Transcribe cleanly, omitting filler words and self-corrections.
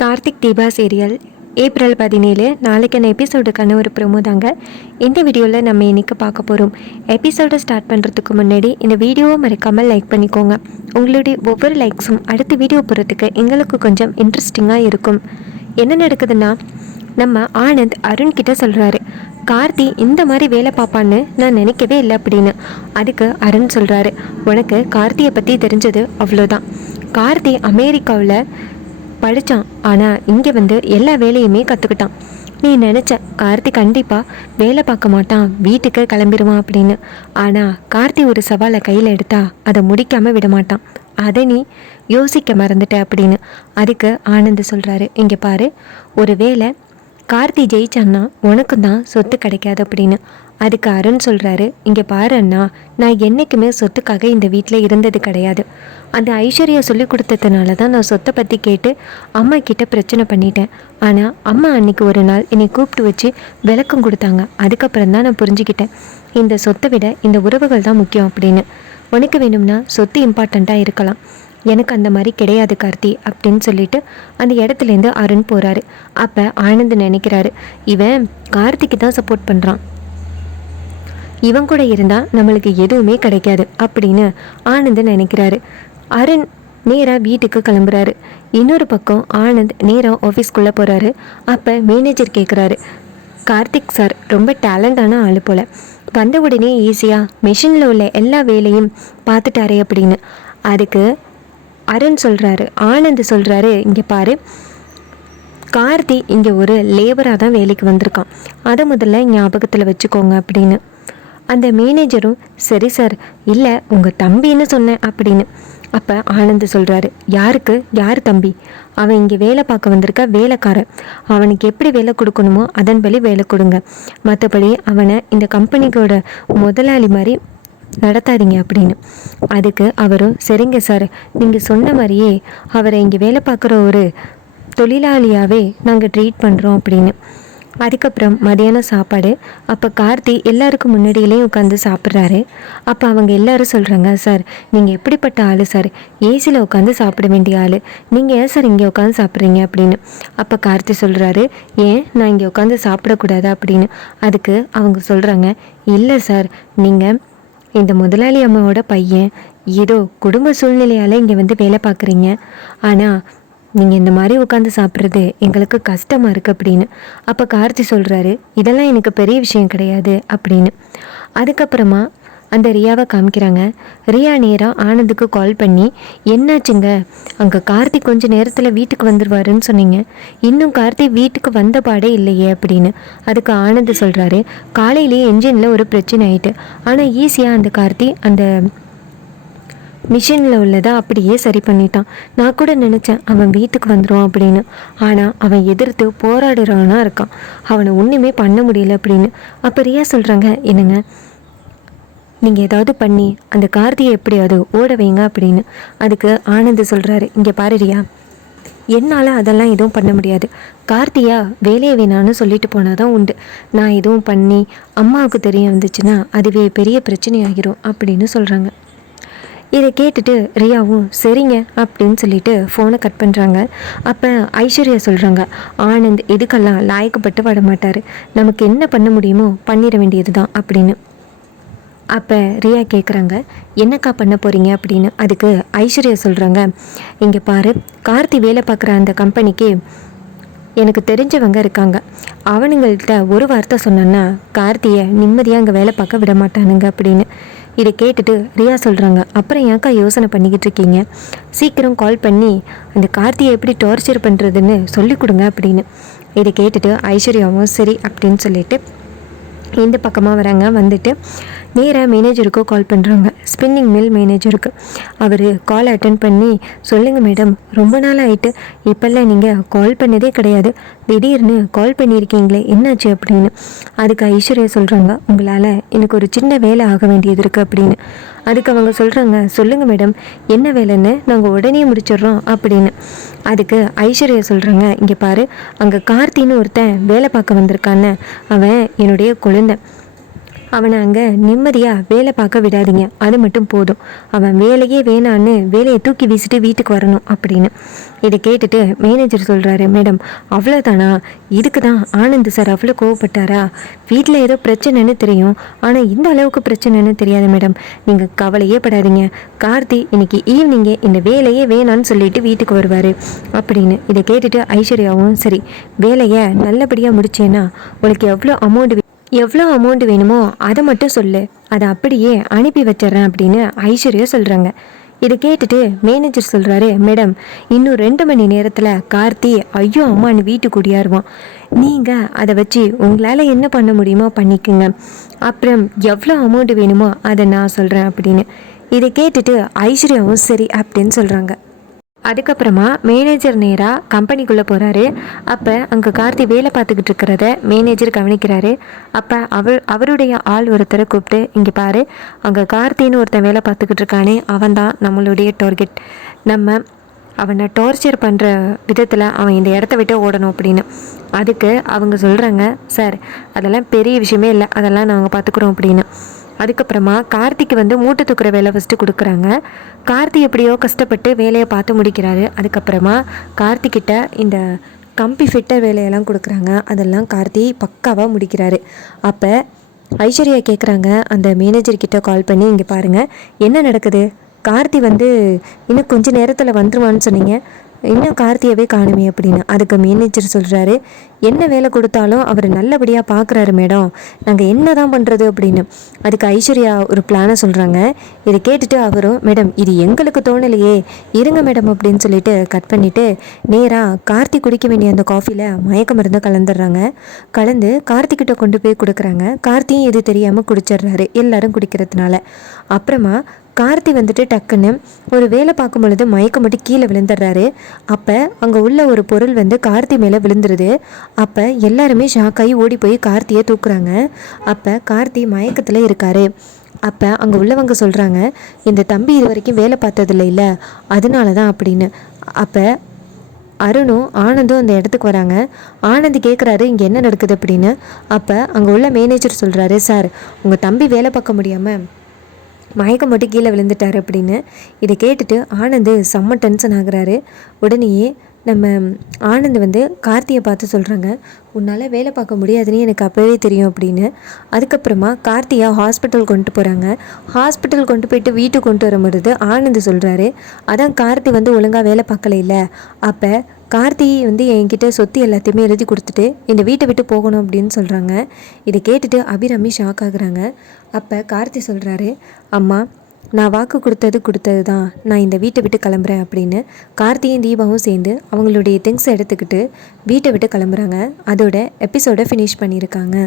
Karthik Deepa serial April 17 நாளைக்கான எபிசோடுக்கான ஒரு promo தாங்க இந்த வீடியோவில் நம்ம இன்றைக்கி பார்க்க போகிறோம். எபிசோடை ஸ்டார்ட் பண்ணுறதுக்கு முன்னாடி இந்த வீடியோவை மறக்காமல் லைக் பண்ணிக்கோங்க. உங்களுடைய ஒவ்வொரு லைக்ஸும் அடுத்த வீடியோ போகிறதுக்கு எங்களுக்கு கொஞ்சம் இன்ட்ரெஸ்டிங்காக இருக்கும். என்ன நடக்குதுன்னா, நம்ம ஆனந்த் அருண் கிட்ட சொல்கிறாரு, கார்த்தி இந்த மாதிரி வேலை பார்ப்பான்னு நான் நினைக்கவே இல்லை அப்படின்னு. அதுக்கு அருண் சொல்கிறாரு, உனக்கு கார்த்தியை பற்றி தெரிஞ்சது அவ்வளோதான். கார்த்தி அமெரிக்காவில் படித்தான், ஆனால் இங்கே வந்து எல்லா வேலையுமே கற்றுக்கிட்டான். நீ நினச்ச கார்த்தி கண்டிப்பாக வேலை பார்க்க மாட்டான், வீட்டுக்கு கிளம்பிடுவான் அப்படின்னு. ஆனால் கார்த்தி ஒரு சவாலை கையில் எடுத்தா அதை முடிக்காமல் விட மாட்டான். அதை நீ யோசிக்க மறந்துட்ட அப்படின்னு. அதுக்கு ஆனந்த் சொல்கிறாரு, இங்கே பாரு, ஒரு வேளை கார்த்தி ஜெயிச்சான்னா உனக்கு தான் சொத்து கிடைக்காது அப்படின்னு. அதுக்கு அருண் சொல்கிறாரு, இங்கே பாரு அண்ணா, நான் என்றைக்குமே சொத்துக்காக இந்த வீட்டில் இருந்தது கிடையாது. அந்த ஐஸ்வர்யா சொல்லி கொடுத்ததுனால தான் நான் சொத்தை பற்றி கேட்டு அம்மா கிட்ட பிரச்சனை பண்ணிட்டேன். ஆனால் அம்மா அன்னைக்கு ஒரு நாள் என்னை கூப்பிட்டு வச்சு விளக்கம் கொடுத்தாங்க. அதுக்கப்புறம் தான் நான் புரிஞ்சுக்கிட்டேன், இந்த சொத்தை விட இந்த உறவுகள் தான் முக்கியம் அப்படின்னு. உனக்கு வேணும்னா சொத்து இம்பார்ட்டண்ட்டாக இருக்கலாம், எனக்கு அந்த மாதிரி கிடையாது கார்த்தி அப்படின்னு சொல்லிட்டு அந்த இடத்துலேருந்து அருண் போகிறாரு. அப்போ ஆனந்த் நினைக்கிறாரு, இவன் கார்த்திக்கு தான் சப்போர்ட் பண்ணுறான், இவன் கூட இருந்தால் நம்மளுக்கு எதுவுமே கிடைக்காது அப்படின்னு ஆனந்த் நினைக்கிறாரு. அருண் நேராக வீட்டுக்கு கிளம்புறாரு. இன்னொரு பக்கம் ஆனந்த் நேராக ஆஃபீஸ்க்குள்ளே போகிறாரு. அப்போ மேனேஜர் கேட்குறாரு, கார்த்திக் சார் ரொம்ப டேலண்டான ஆள் போல், வந்த உடனே ஈஸியாக மிஷினில் உள்ள எல்லா வேலையும் பார்த்துட்டாரே அப்படின்னு. அதுக்கு அருண் சொல்கிறாரு, ஆனந்த் சொல்கிறாரு, இங்கே பாரு, கார்த்தி இங்கே ஒரு லேபராக தான் வேலைக்கு வந்திருக்கான், அதை முதல்ல ஞாபகத்தில் வச்சுக்கோங்க அப்படின்னு. அந்த மேனேஜரும் சரி சார், இல்லை உங்கள் தம்பின்னு சொன்னேன் அப்படின்னு. அப்போ ஆனந்த் சொல்கிறாரு, யார் தம்பி? அவன் இங்கே வேலை பார்க்க வந்திருக்க வேலைக்காரன், அவனுக்கு எப்படி வேலை கொடுக்கணுமோ அதன்படி வேலை கொடுங்க, மற்றபடி அவனை இந்த கம்பெனிக்கோட முதலாளி மாதிரி நடத்தாதீங்க அப்படின்னு. அதுக்கு அவரும் சரிங்க சார், நீங்கள் சொன்ன மாதிரியே அவரை இங்கே வேலை பார்க்குற ஒரு தொழிலாளியாகவே நாங்கள் ட்ரீட் பண்ணுறோம் அப்படின்னு. அதுக்கப்புறம் மதியானம் சாப்பாடு. அப்போ கார்த்தி எல்லாருக்கும் முன்னாடியிலையும் உட்காந்து சாப்பிட்றாரு. அப்போ அவங்க எல்லாரும் சொல்கிறாங்க, சார் நீங்கள் எப்படிப்பட்ட ஆள் சார், ஏசியில் உட்காந்து சாப்பிட வேண்டிய ஆள், நீங்கள் ஏன் சார் இங்கே உட்காந்து சாப்பிட்றீங்க அப்படின்னு. அப்போ கார்த்தி சொல்கிறாரு, ஏன் நான் இங்கே உட்காந்து சாப்பிடக்கூடாதா அப்படின்னு. அதுக்கு அவங்க சொல்கிறாங்க, இல்லை சார், நீங்கள் இந்த முதலாளி அம்மாவோட பையன், ஏதோ குடும்ப சூழ்நிலையால் இங்கே வந்து வேலை பார்க்குறீங்க, ஆனால் நீங்கள் இந்த மாதிரி உட்காந்து சாப்பிட்றது எங்களுக்கு கஷ்டமாக இருக்குது அப்படின்னு. அப்போ கார்த்தி சொல்கிறாரு, இதெல்லாம் எனக்கு பெரிய விஷயம் கிடையாது அப்படின்னு. அதுக்கப்புறமா அந்த ரியாவை காமிக்கிறாங்க. ரியா நேராக ஆனந்துக்கு கால் பண்ணி, என்னாச்சுங்க, அங்கே கார்த்தி கொஞ்சம் நேரத்தில் வீட்டுக்கு வந்துடுவாருன்னு சொன்னீங்க, இன்னும் கார்த்தி வீட்டுக்கு வந்த பாடே இல்லையே அப்படின்னு. அதுக்கு ஆனந்த் சொல்கிறாரு, காலையிலேயே என்ஜினில் ஒரு பிரச்சனை ஆயிட்டு, ஆனால் ஈஸியாக அந்த கார்த்தி அந்த மிஷினில் உள்ளதை அப்படியே சரி பண்ணிட்டான். நான் கூட நினச்சேன் அவன் வீட்டுக்கு வந்துடுவான் அப்படின்னு, ஆனால் அவன் எதிர்த்து போராடுறானா இருக்கான், அவனை ஒன்றுமே பண்ண முடியல அப்படின்னு. அப்போ ரியா சொல்கிறாங்க, என்னங்க நீங்கள் ஏதாவது பண்ணி அந்த கார்த்தியை எப்படியாவது ஓட வைங்க அப்படின்னு. அதுக்கு ஆனந்த் சொல்கிறாரு, இங்கே பாரு ரியா, என்னால் அதெல்லாம் எதுவும் பண்ண முடியாது, கார்த்தியா வேலையை வேணான்னு சொல்லிட்டு போனால் தான் உண்டு, நான் எதுவும் பண்ணி அம்மாவுக்கு தெரிய வந்துச்சுன்னா அதுவே பெரிய பிரச்சனை ஆகிரும் அப்படின்னு சொல்கிறாங்க. இதை கேட்டுட்டு ரியாவும் சரிங்க அப்படின்னு சொல்லிட்டு ஃபோனை கட் பண்ணுறாங்க. அப்போ ஐஸ்வர்யா சொல்கிறாங்க, ஆனந்த் இதுக்கெல்லாம் லாயக்கப்பட்டு விட மாட்டார், நமக்கு என்ன பண்ண முடியுமோ பண்ணிட வேண்டியது தான் அப்படின்னு. அப்போ ரியா கேட்குறாங்க, என்னக்கா பண்ண போகிறீங்க அப்படின்னு. அதுக்கு ஐஸ்வர்யா சொல்கிறாங்க, இங்கே பாரு, கார்த்தி வேலை பார்க்குற அந்த கம்பெனிக்கு எனக்கு தெரிஞ்சவங்க இருக்காங்க, அவனுங்கள்கிட்ட ஒரு வார்த்தை சொன்னேன்னா கார்த்தியை நிம்மதியாக அங்கே வேலை பார்க்க விட மாட்டானுங்க அப்படின்னு. இதை கேட்டுட்டு ரியா சொல்கிறாங்க, அப்புறம் ஏன்க்கா யோசனை பண்ணிக்கிட்டு இருக்கீங்க, சீக்கிரம் கால் பண்ணி அந்த கார்த்தியை எப்படி டார்ச்சர் பண்ணுறதுன்னு சொல்லி கொடுங்க அப்படின்னு. இதை கேட்டுட்டு ஐஸ்வர்யாவும் சரி அப்படின்னு சொல்லிட்டு இந்த பக்கமாக வராங்க. வந்துட்டு நேராக மேனேஜருக்கு கால் பண்ணுறாங்க, ஸ்பின்னிங் மில் மேனேஜருக்கு. அவர் கால் அட்டன் பண்ணி, சொல்லுங்கள் மேடம், ரொம்ப நாள் ஆகிட்டு, இப்போல்லாம் நீங்கள் கால் பண்ணதே கிடையாது, திடீர்னு கால் பண்ணியிருக்கீங்களே, என்னாச்சு அப்படின்னு. அதுக்கு ஐஸ்வர்யா சொல்கிறாங்க, உங்களால் எனக்கு ஒரு சின்ன வேலை ஆக வேண்டியது இருக்குது அப்படின்னு. அதுக்கு அவங்க சொல்கிறாங்க, சொல்லுங்கள் மேடம், என்ன வேலைன்னு நாங்கள் உடனே முடிச்சிடுறோம் அப்படின்னு. அதுக்கு ஐஸ்வர்யா சொல்கிறாங்க, இங்கே பாரு, அங்கே கார்த்தின்னு ஒருத்தன் வேலை பார்க்க வந்திருக்கான்னு, அவன் என்னுடைய குழந்தை, அவனை அங்கே நிம்மதியாக வேலை பார்க்க விடாதீங்க, அது மட்டும் போதும். அவன் வேலையே வேணான்னு வேலையை தூக்கி வீசிட்டு வீட்டுக்கு வரணும் அப்படின்னு. இதை கேட்டுட்டு மேனேஜர் சொல்கிறாரு, மேடம் அவ்வளோதானா? இதுக்கு தான் ஆனந்த் சார் அவ்வளோ கோவப்பட்டாரா? வீட்டில் ஏதோ பிரச்சனைன்னு தெரியும், ஆனால் இந்த அளவுக்கு பிரச்சனைன்னு தெரியாது மேடம். நீங்கள் கவலையே படாதீங்க, கார்த்தி இன்னைக்கு ஈவினிங்கே இந்த வேலையே வேணான்னு சொல்லிட்டு வீட்டுக்கு வருவார் அப்படின்னு. இதை கேட்டுட்டு ஐஸ்வர்யாவும், சரி வேலையை நல்லபடியாக முடிச்சேன்னா உனக்கு எவ்வளோ அமௌண்ட் வேணுமோ அதை மட்டும் சொல்லு, அதை அப்படியே அனுப்பி வச்சிட்றேன் அப்படின்னு ஐஸ்வர்யா சொல்கிறாங்க. இதை கேட்டுட்டு மேனேஜர் சொல்கிறாரு, மேடம் இன்னும் 2 மணி நேரத்தில் கார்த்தி ஐயோ அம்மான்னு வீட்டுக்கு ஓடியாருவான். நீங்கள் அதை வச்சு உங்களால் என்ன பண்ண முடியுமோ பண்ணிக்கோங்க, அப்புறம் எவ்வளோ அமௌண்ட் வேணுமோ அதை நான் சொல்கிறேன் அப்படின்னு. இதை கேட்டுட்டு ஐஸ்வர்யாவும் சரி அப்படின்னு சொல்கிறாங்க. அதுக்கப்புறமா மேனேஜர் நேராக கம்பெனிக்குள்ளே போகிறாரு. அப்போ அங்கே கார்த்தி வேலை பார்த்துக்கிட்டு இருக்கிறத மேனேஜர் கவனிக்கிறாரு. அப்போ அவருடைய ஆள் ஒருத்தரை கூப்பிட்டு, இங்கே பாரு, அங்கே கார்த்தின்னு ஒருத்தன் வேலை பார்த்துக்கிட்டு இருக்கானே, அவன் தான் நம்மளுடைய டார்கெட். நம்ம அவனை டார்ச்சர் பண்ணுற விதத்தில் அவன் இந்த இடத்த விட்டு ஓடணும் அப்படின்னு. அதுக்கு அவங்க சொல்கிறாங்க, சார் அதெல்லாம் பெரிய விஷயமே இல்லை, அதெல்லாம் நாங்கள் பார்த்துக்குறோம் அப்படின்னு. அதுக்கப்புறமா கார்த்திக்கு மூட்டை தூக்குற வேலை ஃபஸ்ட்டு கொடுக்குறாங்க. கார்த்தி எப்படியோ கஷ்டப்பட்டு வேலையை பார்த்து முடிக்கிறாரு. அதுக்கப்புறமா கார்த்திக்கிட்ட இந்த கம்பி ஃபிட்டர் வேலையெல்லாம் கொடுக்குறாங்க. அதெல்லாம் கார்த்தி பக்காவாக முடிக்கிறாரு. அப்போ ஐஸ்வர்யா கேட்குறாங்க அந்த மேனேஜர்கிட்ட கால் பண்ணி, இங்கே பாருங்கள் என்ன நடக்குது, கார்த்தி இன்னும் கொஞ்சம் நேரத்தில் வந்துருவான்னு சொன்னீங்க, இன்னும் கார்த்தியவே காணுமே அப்படின்னு. அதுக்கு மேனேஜர் சொல்கிறாரு, என்ன வேலை கொடுத்தாலும் அவர் நல்லபடியாக பார்க்குறாரு மேடம், நாங்கள் என்ன தான் பண்ணுறது அப்படின்னு. அதுக்கு ஐஸ்வர்யா ஒரு பிளானை சொல்கிறாங்க. இதை கேட்டுட்டு அவரும், மேடம் இது எங்களுக்கு தோணலையே, இருங்க மேடம் அப்படின்னு சொல்லிட்டு கட் பண்ணிவிட்டு நேராக கார்த்தி குடிக்க வேண்டிய அந்த காஃபியில் மயக்க மருந்து கலந்துடுறாங்க. கலந்து கார்த்திக்கிட்ட கொண்டு போய் கொடுக்குறாங்க. கார்த்தியும் இது தெரியாமல் குடிச்சிடுறாரு, எல்லாரும் குடிக்கிறதுனால. அப்புறமா கார்த்தி டக்குன்னு ஒரு வேலை பார்க்கும் பொழுது மயக்கம் மட்டும் கீழே விழுந்துடுறாரு. அப்போ அங்கே உள்ள ஒரு பொருள் கார்த்தி மேலே விழுந்துருது. அப்போ எல்லாருமே ஷாக்காகி ஓடி போய் கார்த்தியை தூக்குறாங்க. அப்போ கார்த்தி மயக்கத்தில் இருக்காரு. அப்போ அங்கே உள்ளவங்க சொல்கிறாங்க, இந்த தம்பி இது வரைக்கும் வேலை பார்த்ததில்ல இல்லை, அதனால தான் அப்படின்னு. அப்போ அருணும் ஆனந்தும் அந்த இடத்துக்கு வராங்க. ஆனந்த் கேட்குறாரு இங்கே என்ன நடக்குது அப்படின்னு. அப்போ அங்கே உள்ள மேனேஜர் சொல்கிறாரு, சார் உங்கள் தம்பி வேலை பார்க்க முடியாமல் மயக்கம் மட்டும் கீழே விழுந்துட்டார் அப்படின்னு. இதை கேட்டுட்டு ஆனந்த் செம்ம டென்ஷன் ஆகுறாரு. உடனேயே நம்ம ஆனந்த் கார்த்தியை பார்த்து சொல்கிறாங்க, உன்னால் வேலை பார்க்க முடியாதுன்னு எனக்கு அப்போவே தெரியும் அப்படின்னு. அதுக்கப்புறமா கார்த்தியை ஹாஸ்பிட்டல் கொண்டு போகிறாங்க. ஹாஸ்பிட்டல் கொண்டு போயிட்டு வீட்டுக்கு கொண்டு வரும்பொழுது ஆனந்த் சொல்கிறாரு, அதான் கார்த்தி ஒழுங்காக வேலை பார்க்கல இல்லை, அப்போ கார்த்தி என்கிட்ட சொத்து எல்லாத்தையுமே எழுதி கொடுத்துட்டு இந்த வீட்டை விட்டு போகணும் அப்படின்னு சொல்கிறாங்க. இதை கேட்டுட்டு அபிராமி ஷாக் ஆகுறாங்க. அப்போ கார்த்தி சொல்கிறாரு, அம்மா நான் வாக்கு கொடுத்தது தான், நான் இந்த வீட்டை விட்டு கிளம்புறேன் அப்படின்னு. கார்த்தியும் தீபாவும் சேர்ந்து அவங்களுடைய திங்ஸை எடுத்துக்கிட்டு வீட்டை விட்டு கிளம்புறாங்க. அதோட எபிசோடை ஃபினிஷ் பண்ணியிருக்காங்க.